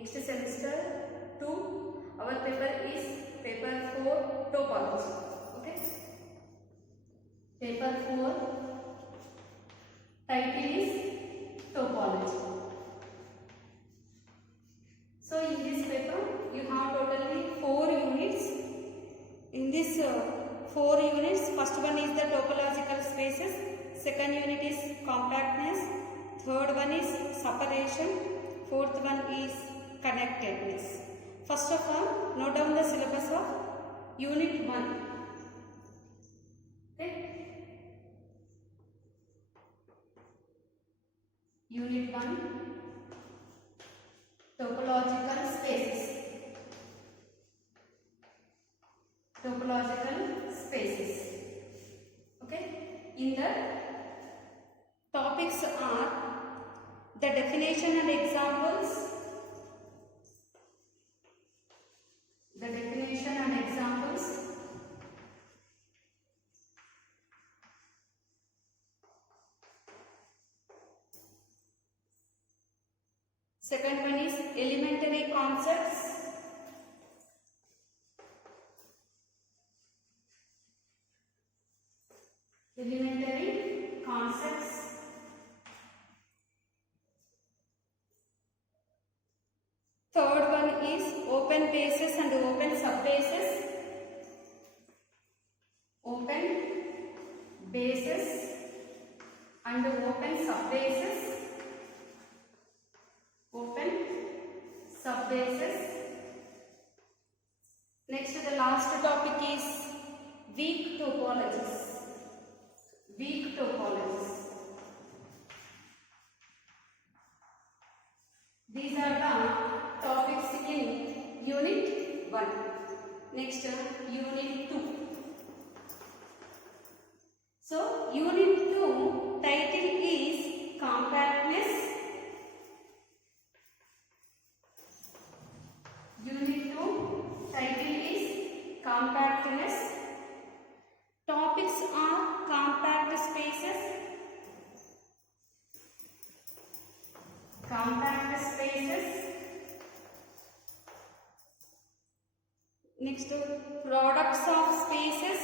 next semester 2 our paper is paper 4 topology. Okay, paper 4 title is topology. So in this paper you have totally 4 units. In this 4 units, first one is the topological spaces, second unit is compactness, third one is separation, fourth one is connectedness. First of all, note down the syllabus of unit 1. Okay. Unit 1, topological spaces. Topological spaces. Okay. In the topics are the definition and examples. The definition and examples. Second one is elementary concepts. Elementary concepts. Third one is open bases and open subbases. Open bases and open subbases. Open subbases. Next, the last topic is weak topologies. Weak topologies. These are the topics in unit 1. Next, unit 2. So, unit 2 title is compactness. Unit 2 title is compactness. Topics are compact spaces, compact spaces. Next, products of spaces,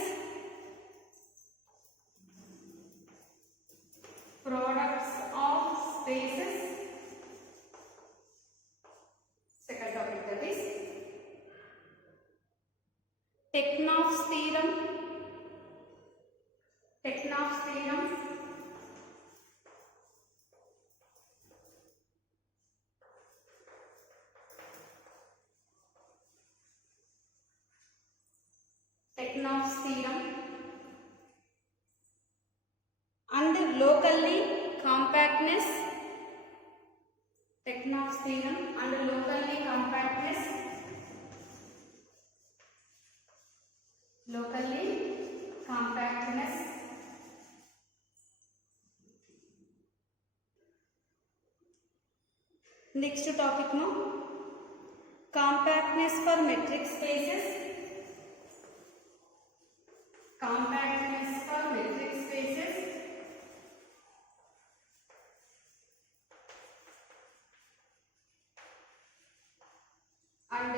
products of spaces. Second topic, that is Teknoff's theorem. Teknoff's theorem. Teknoff's theorem. And locally compactness. Teknoff's theorem and locally compactness. Locally compactness. Next topic now, compactness for metric spaces. Compactness for metric spaces. And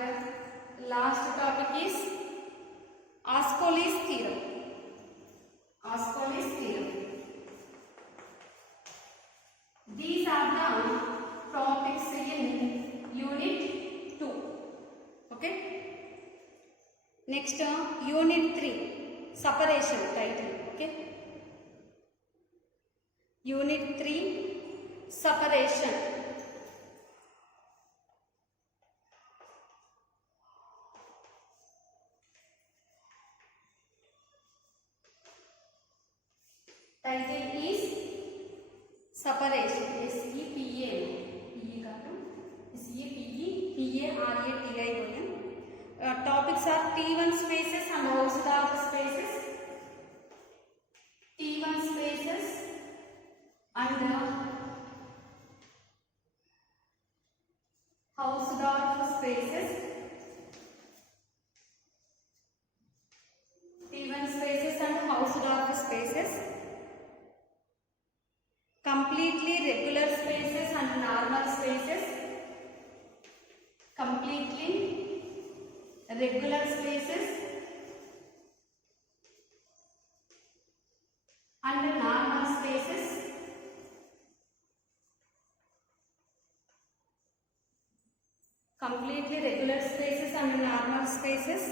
last topic is Ascoli's theorem. Ascoli's theorem. These are the topics in unit 2. Okay. Next, unit 3, separation title. Okay. Unit 3, separation. Title is separation. SEPA. SEPA-RATION. Topics are T1 spaces and Hausdorff spaces. T1 spaces and Hausdorff spaces. T1 spaces and Hausdorff spaces. Completely regular spaces and normal spaces. completely regular spaces and normal spaces. Completely regular spaces and normal spaces.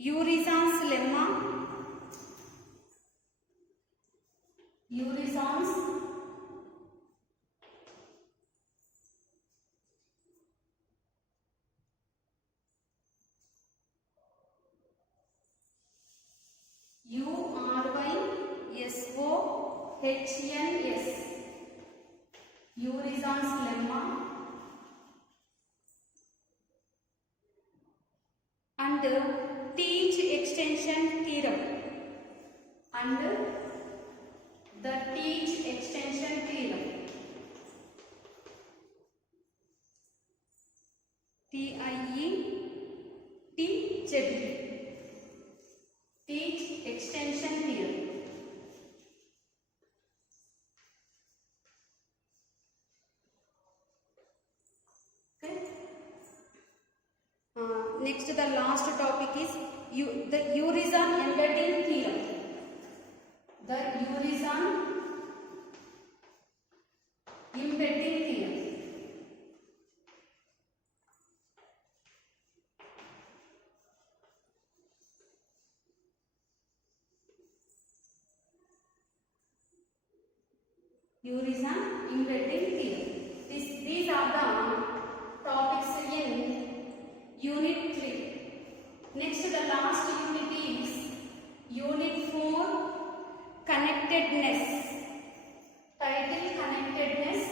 Urizon's lemma. Urizon's Urysohns. Urizon's lemma and teach extension theorem and the teach extension theorem. TIETZB. Teach extension theorem. Okay. Next, the last topic is the Urizon embedding theorem. The Urizon embedding theorem. Urizon embedding theorem. These are the topics in Unit 3. Next, the last unit is Unit 4, Connectedness. Title: Connectedness.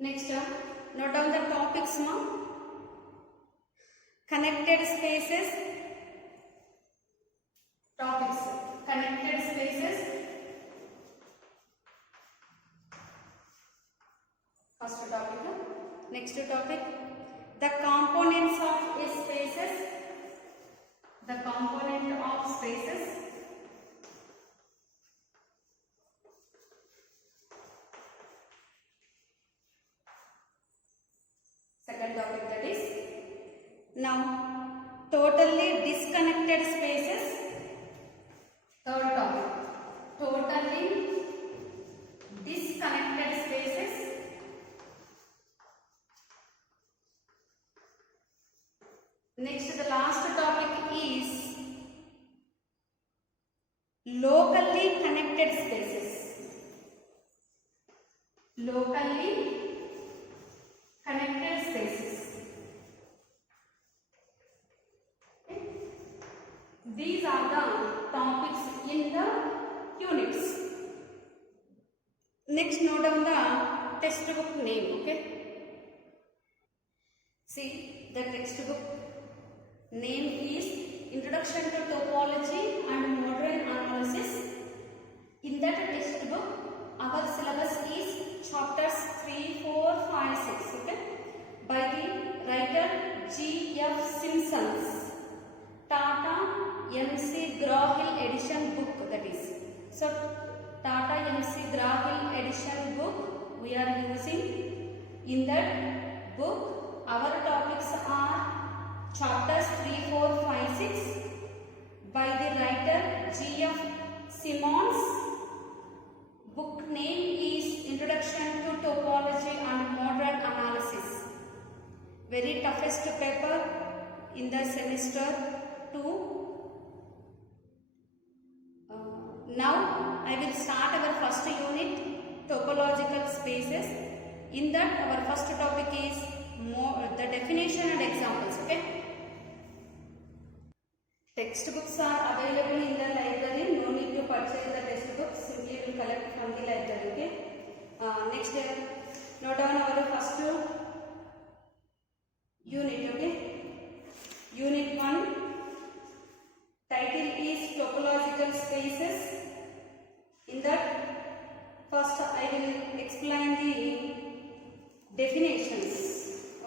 Next, note down the topics. Connected spaces. Topics: connected spaces. First topic. Next topic: the components of spaces. The component of spaces. Second topic, that is now totally disconnected spaces. Third topic, totally disconnected spaces. Next, the last topic is locally connected spaces. Locally connected spaces. Okay. These are the topics in the units. Next, note down the textbook name. Okay. See, the textbook name is Introduction to Topology and Modern Analysis. In that textbook, our syllabus is chapters 3, 4, 5, 6. Okay, by the writer G.F. Simpson's Tata M.C. Grahill edition book. That is, so Tata M.C. Grahill edition book we are using. In that book, our topics are chapters 3, 4, 5, 6 by the writer G.F. Simmons. Book name is Introduction to Topology and Modern Analysis. Very toughest paper in the semester 2. Now I will start our first unit, Topological Spaces. In that, our first topic is the definition and examples. Okay. Textbooks are available in the library. No need to purchase the textbooks. Simply will collect from the library. Okay. Next, note down our first unit. Okay. Unit 1. Title is Topological Spaces. In that, first I will explain the definitions.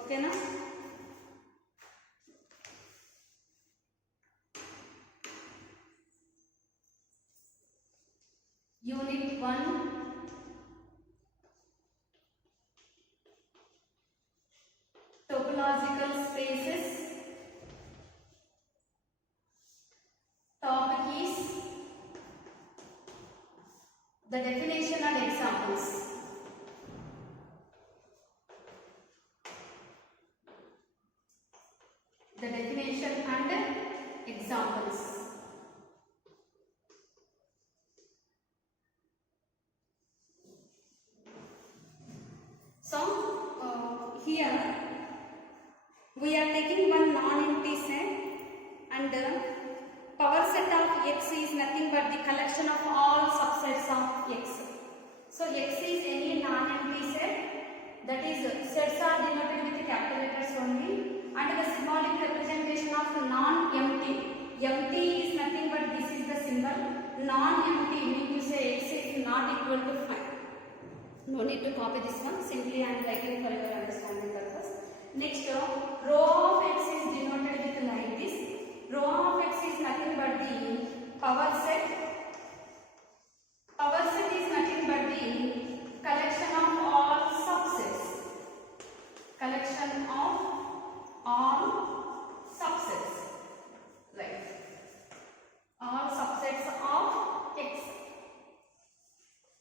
Okay, na? Unit 1, The definition and examples. The definition and examples. So, here we are taking one non-empty set, and power set of X is nothing but the collection of all subsets of X. So, X is any non-empty set, that is sets are denoted with the capital letters only, and the symbolic representation of non-empty. Empty is nothing but this is the symbol. Non-empty means to say X is not equal to 5. No need to copy this one, simply I am writing for your understanding purpose. Next, row of X is denoted with like this. Row of X is nothing but the power set. Power set is nothing but the collection of all subsets. Collection of all subsets. Right. All subsets of X.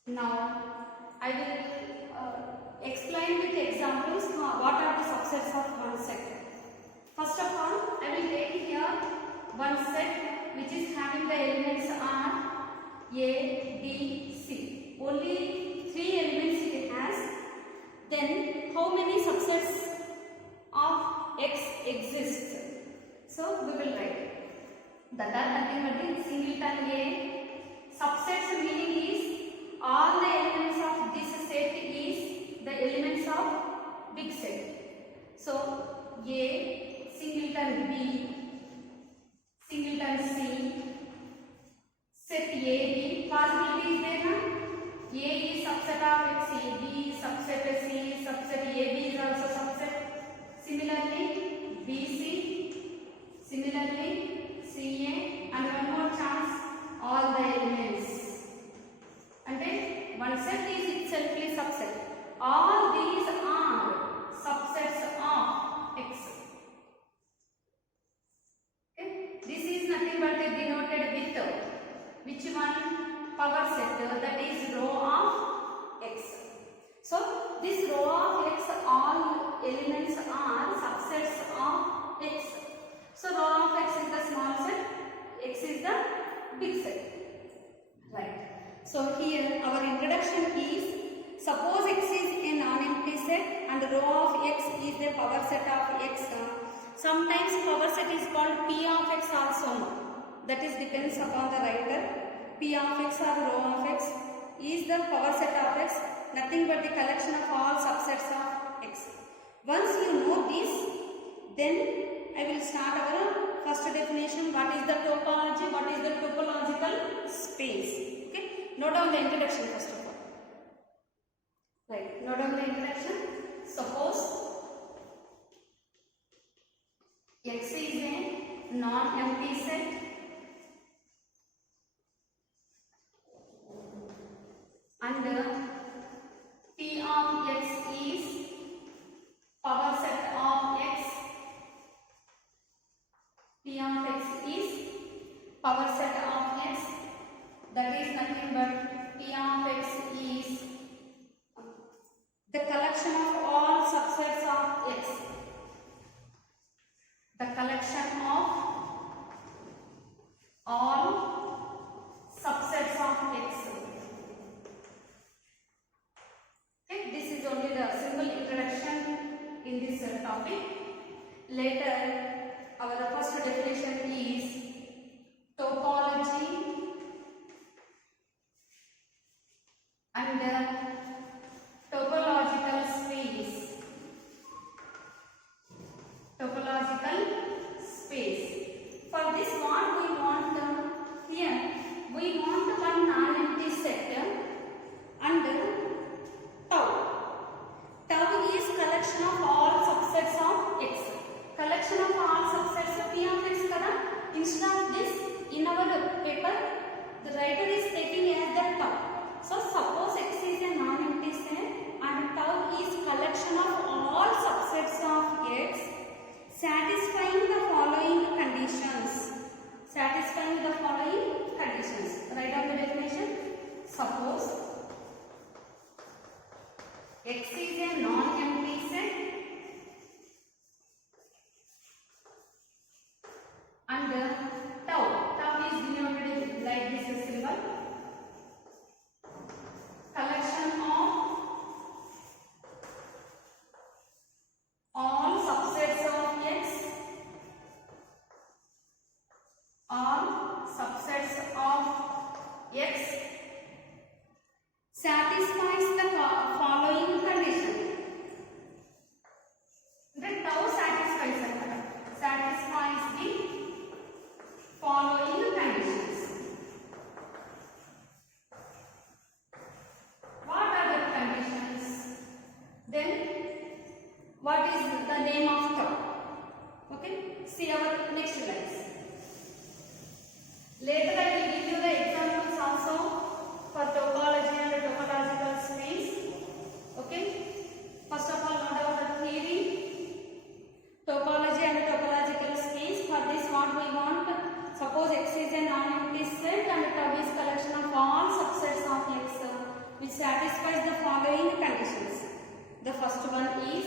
Now, I will explain with examples what are the subsets of one set. First of all, I will take here one set which is having the elements are A, B, C. Only 3 elements it has. Then, how many subsets of X exist? So, we will write. That are nothing but the singleton A. Subsets meaning is all the elements of this set is the elements of big set. So, A, singleton B, singleton C, set A, B, possibility is there na? A is subset of X, B is subset C, subset A, B is also subset. Similarly, B, C, similarly, C, A, and one more chance, all the elements. And one set is itself a subset. All these are subsets of X. Okay. This is nothing but denoted with which one? Power set, that is row of X. So, this row of X, all elements are subsets of X. So, row of X is the small set, X is the big set. Right. So, here our introduction is, suppose X is a non-empty set and row of X is the power set of X. Sometimes power set is called P of X also. That is depends upon the writer. P of X or row of X is the power set of X, nothing but the collection of all subsets of X. Once you know this, then I will start our first definition. What is the topology? What is the topological space? Note down the introduction first of all. Right, note down the introduction. Suppose X is a non-empty set and P of X is power set of X. P of X is power set of X. That is nothing but P of X is the collection of all subsets of X. The collection of all subsets of X. Okay, this is only the simple introduction in this topic. Later, our first definition is topology and topological space. Topological space. For this, what we want here, we want one non-empty set and tau. Tau is collection of all subsets of X. Collection of all subsets of P of X. Instead of this, in our paper, the writer is taking as the tau. So, suppose X is a non-empty set and tau is collection of all subsets of X satisfying the following conditions. Satisfying the following conditions. Write down the definition. Suppose X is a non-empty set and tau is denoted like this symbol. Collection of all subsets of X, all subsets of X satisfies the following condition. The tau satisfies the following conditions. What are the conditions? Then what is the name of tau? Okay, see our next slides. Later I will give you the examples also for topology and topological space. Okay, first of all, what about the theory? Topology and topological space. For this, what we want? Suppose X is a non-empty set and tau is collection of all subsets of X which satisfies the following conditions. The first one is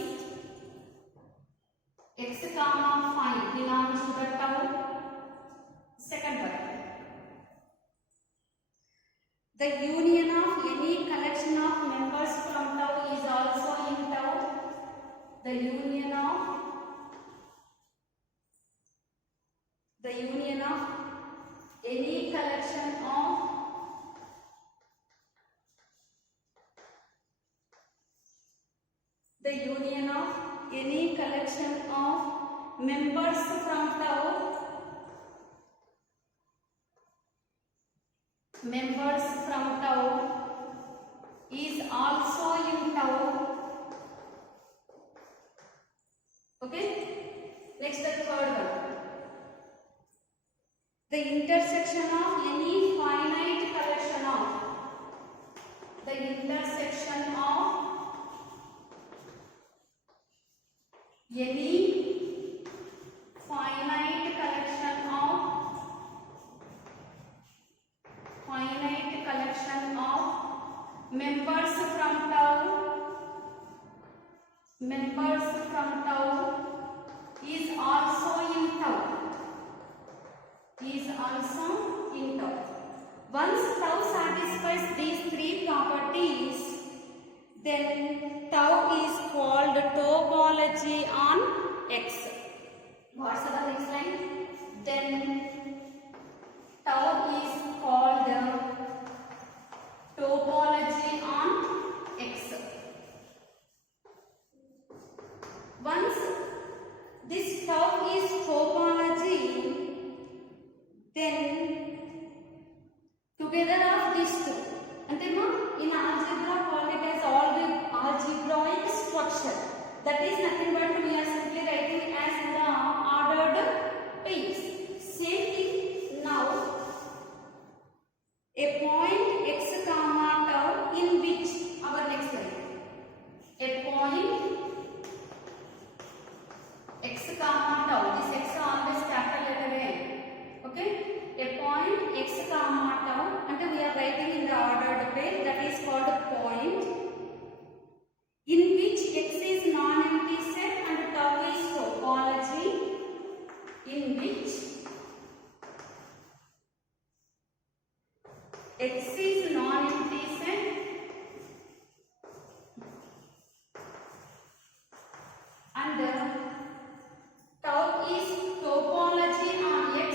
X comma phi belongs to the tau. Second one, the union of any collection of members from tau is also in tau. The union of any collection of members from tau is also in tau. Okay, next the third one, the intersection of any finite collection of any finite collection of members from tau is also in tau. Once tau satisfies these three properties, then tau is called topology on X. What's the next line? Then tau is called topology on X. Once this tau is topology, then together of these two, and then in algebra called it as algebraic structure. That is nothing but we are simply writing as the ordered pairs. Same thing now. A point X comma tau in which our next line. A point X comma tau. This X always capital letter A. Okay. A point X comma tau, and we are writing in the ordered pair, that is called a point in which X is non-empty set and tau is topology, in which X is non-empty set and tau is topology on X.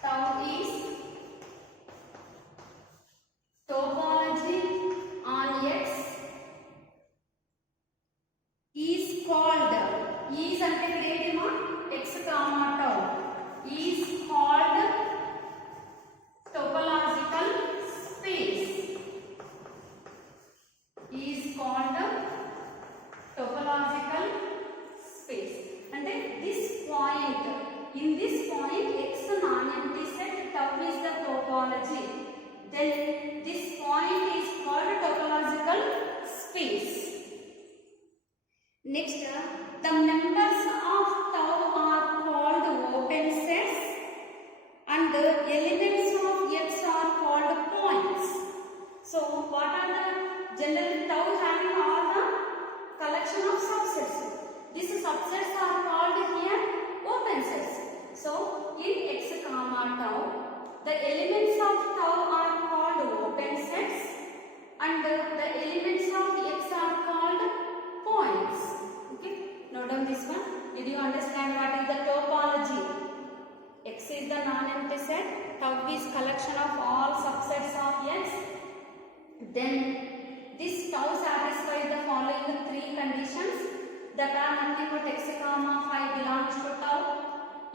Tau is topology on X is called, is ante grade X comma tau is called topological of tau are called open sets and the elements of X are called points. Okay, note down this one. Did you understand what is the topology? X is the non-empty set, tau is collection of all subsets of X. Then this tau satisfies the following three conditions that are nothing but X comma phi belongs to tau.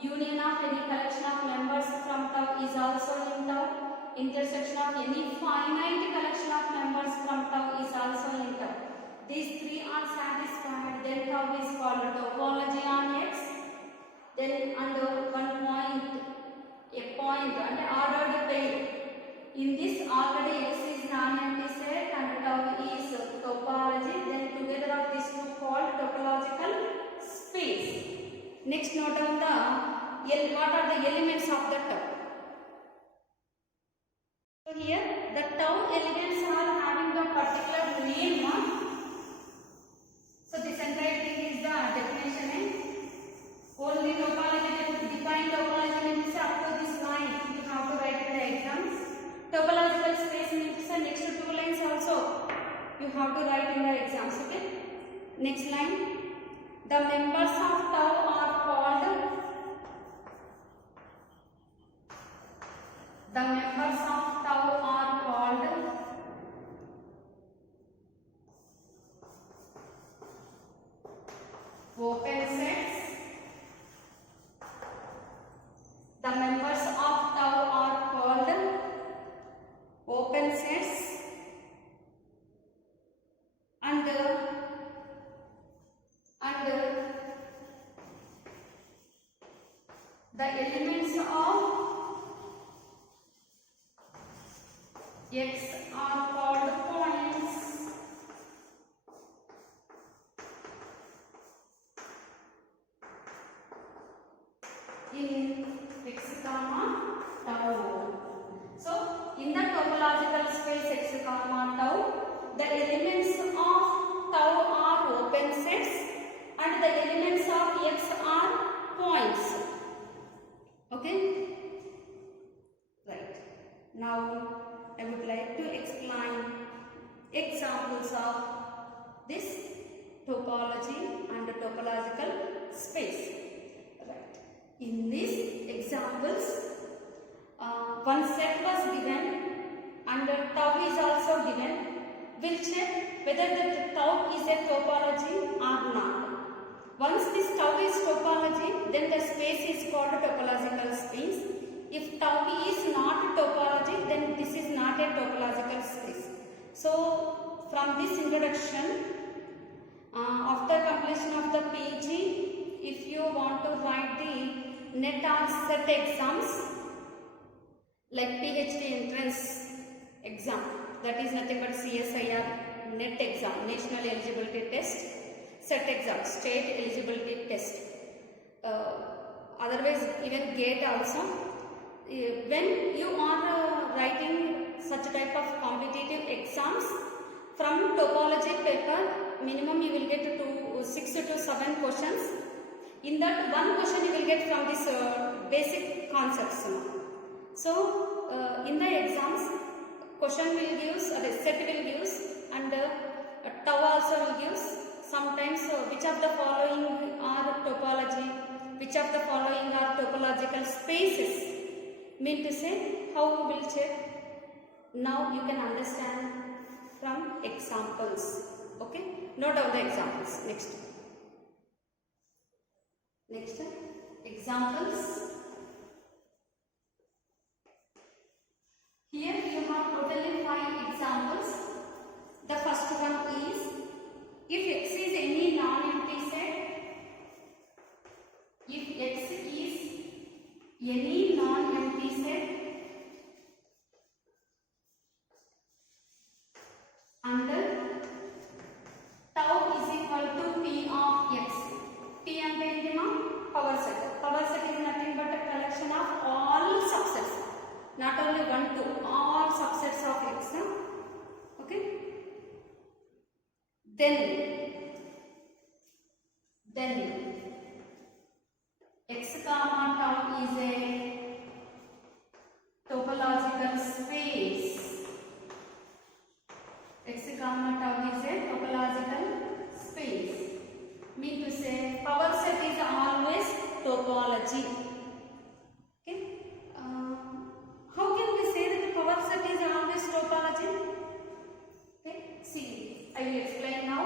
Union of any collection of members from tau is also in tau. Intersection of any finite collection of members from tau is also in tau. These three are satisfied, then tau is called topology on X. Then under one point, a point and ordered pair. In this already X is non-empty set and tau is topology. Then together of these two called topological space. Next, note down what are the elements of the tau. So here the tau elements are having the particular name. So this entire thing is the definition. Only topology, define topology means up to this line you have to write in the exams. Topological space means the next two lines also you have to write in the exams. Okay. Next line. The members of tau are called. The members of tau are called open sets. The members of tau are called open sets and the elements of X are called points. In X comma tau. So in the topological space X comma tau, the elements of tau are open sets and the elements of X are points. Okay. Right. Now I would like to explain examples of this topology and the topological space. Right. In these examples, one set was given and tau is also given. We'll check whether the tau is a topology or not. Once this tau is topology, then the space is called topological space. If tau is not topology, then this is not a topological space. So from this introduction, after completion of the PG, if you want to write the net or set exams like PhD entrance exam, that is nothing but CSIR net exam, National Eligibility Test, set exam, State Eligibility Test, otherwise even GATE also. When you are writing such type of competitive exams, from topology paper, minimum you will get 6 to 7 questions. In that one question you will get from this basic concepts. So in the exams, question will give, set will give, and tau also will give. Sometimes which of the following are topology, which of the following are topological spaces. Mean to say, how we will check? Now you can understand from examples. Okay, note down the examples. Next examples. Here you have totally 5 examples. The first one is, if X is any non-empty set, if X is any non-empty set and tau is equal to P of X. P and power set. Power set is nothing but a collection of all subsets. Not only 1, 2, all subsets of X. Okay. Then X comma tau is a topological topology. Okay. How can we say that the power set is always topology? Okay. See, I will explain now.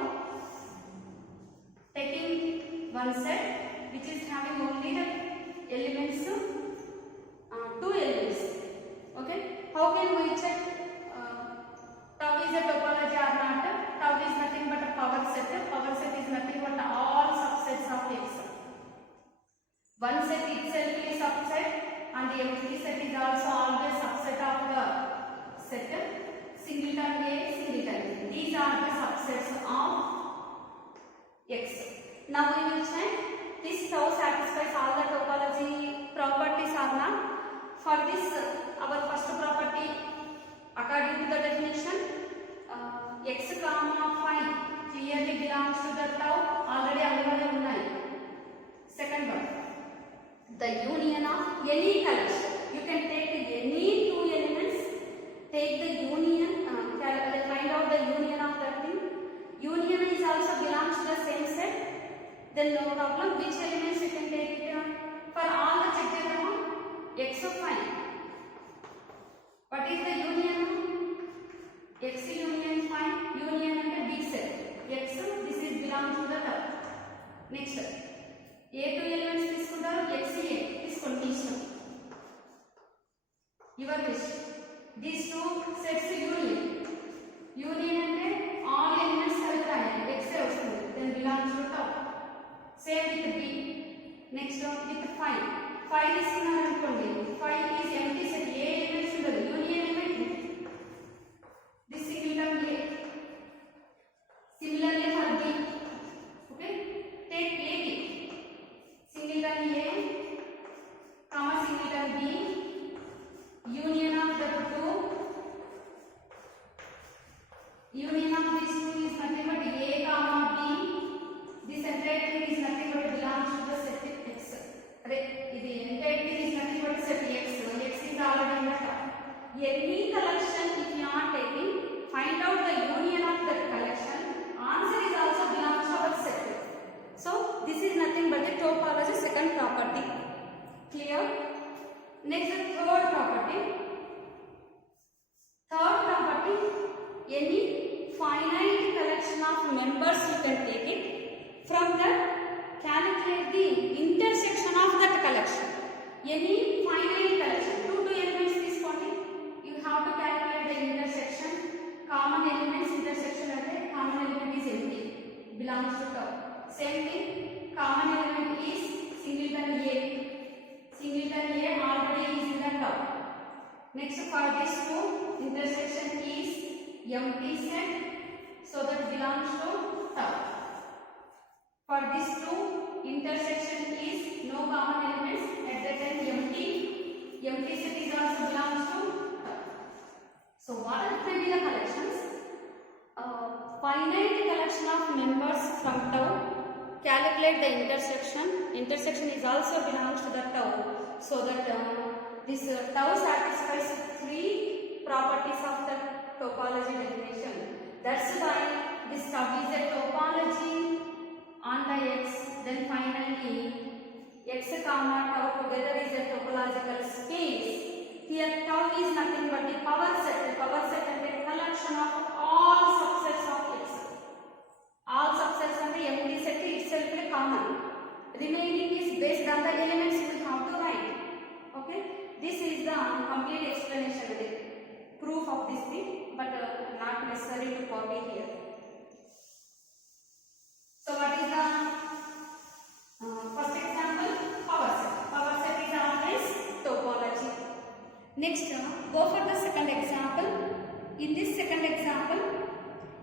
Taking one set which is having only the elements, two elements. Okay. How can we check tau is a topology or not? Tau is nothing but a power set. Power set is nothing but all subsets of X. One set itself is subset and the empty set is also always subset of the set. Singleton A, singleton B. These are the subsets of X. Now we will check this tau satisfies all the topology properties or not. For this, our first property, according to the definition, X comma phi clearly belongs to the tau. Already underline unnai. Second one, the union of any collection. You can take any two elements, take the union, find out the union of that thing. Union is also belongs to the same set. Then no problem. Which elements you can take it for all the check X of phi. What is the union? X union phi. Union and a big set. X, this is belongs to the tau. Next, A2 elements తీసుకుంటారు XA తీసుకోండి ఇష్టం. Your wish. These two sets union. Union అంటే all elements కలుగుతాయి. XA వస్తుంది. Then belongs to tau. Same with B. Next with phi. Phi తీసుకున్నారు అనుకోండి. Phi is empty set. A elements ఉండదు. Union element. This singleton A. Similarly for B. Okay. Take AB. Singleton A, comma singleton B, union of the two, union of these two is nothing but A comma B. This entire thing is nothing but belongs to the set X. The entire thing is nothing but set X. X is already in the tau. Any collection if you are taking, find out the union of that collection. Answer is also belongs to our set. So this is nothing but the topology second property. Clear? Next, the third property. Third property, any finite collection of members you can take it. From that, calculate the intersection of that collection. Any finite collection, two elements తీసుకోండి. You have to calculate the intersection. Common elements intersection అంటే common element is empty. Belongs to tau. Same thing, common element is singleton A. Singleton A already is in the tau. Next, for this two, intersection is empty set, so that belongs to tau. For this two, intersection is no common elements, at that time empty. Empty set is also belongs to tau. So what can be the collections? Finite collection of members from tau. Calculate the intersection. Intersection is also belongs to the tau. So that this tau satisfies three properties of the topology definition. That's why this tau is a topology on the X. Then finally, X comma tau together is a topological space. Here tau is nothing but the power set. The power set is a collection of all subsets of X. All subsets and the empty set itself is common. Remaining is based on the elements we have to write. Okay. This is the complete explanation, the proof of this thing, but not necessary to copy here. So what is the first example? Power set. Power set is always topology. Next, go for the second example. In this second example,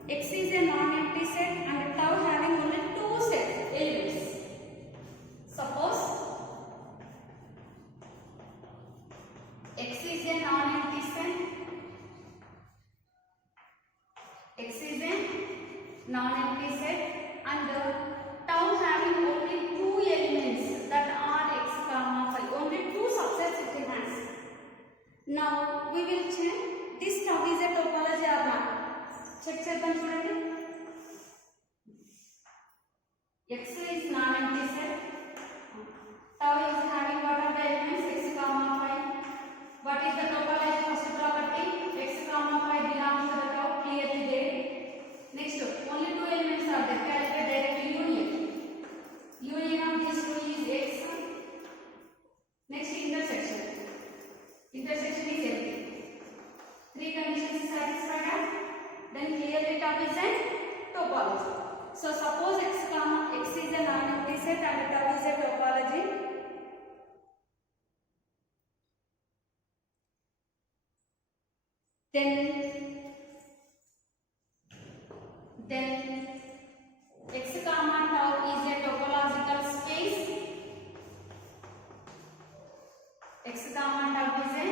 X is a non-empty set and tau having only two set elements. Suppose X is a non-empty set. X is a non-empty set and tau having only two elements, that are X comma phi. Only two subsets it has. Now we will check this tau is a topology or not. Check చేద్దాం చూడండి. X is non-empty set. Tau is having tau is a topology. So suppose x is a non-empty set and tau is a topology. Then x comma tau is a topological space. X comma tau is a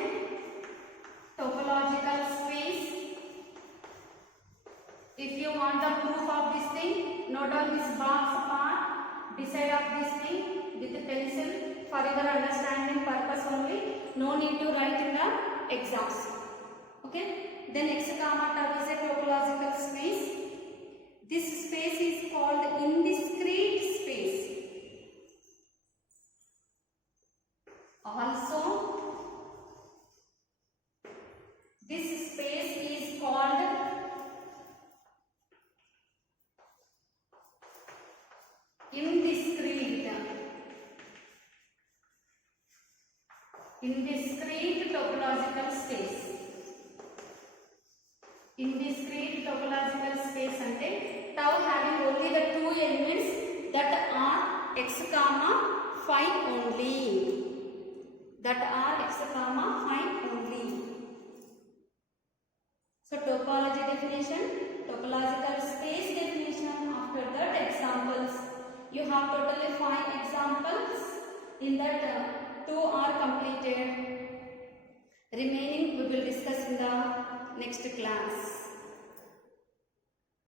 topological space. If you want the proof of this thing, note down this box part beside of this thing with a pencil for your understanding purpose only. No need to write in the exams. Okay. Then x comma tau is a topological space. This space is called indiscrete space. Also, this space is called indiscrete topological space. Indiscrete topological space ante tau having only the two elements that are x comma phi only. That are x comma phi only. So topology definition, topological space definition. After that examples, you have totally 5 examples. In that 2 are completed. Remaining we will discuss in the next class.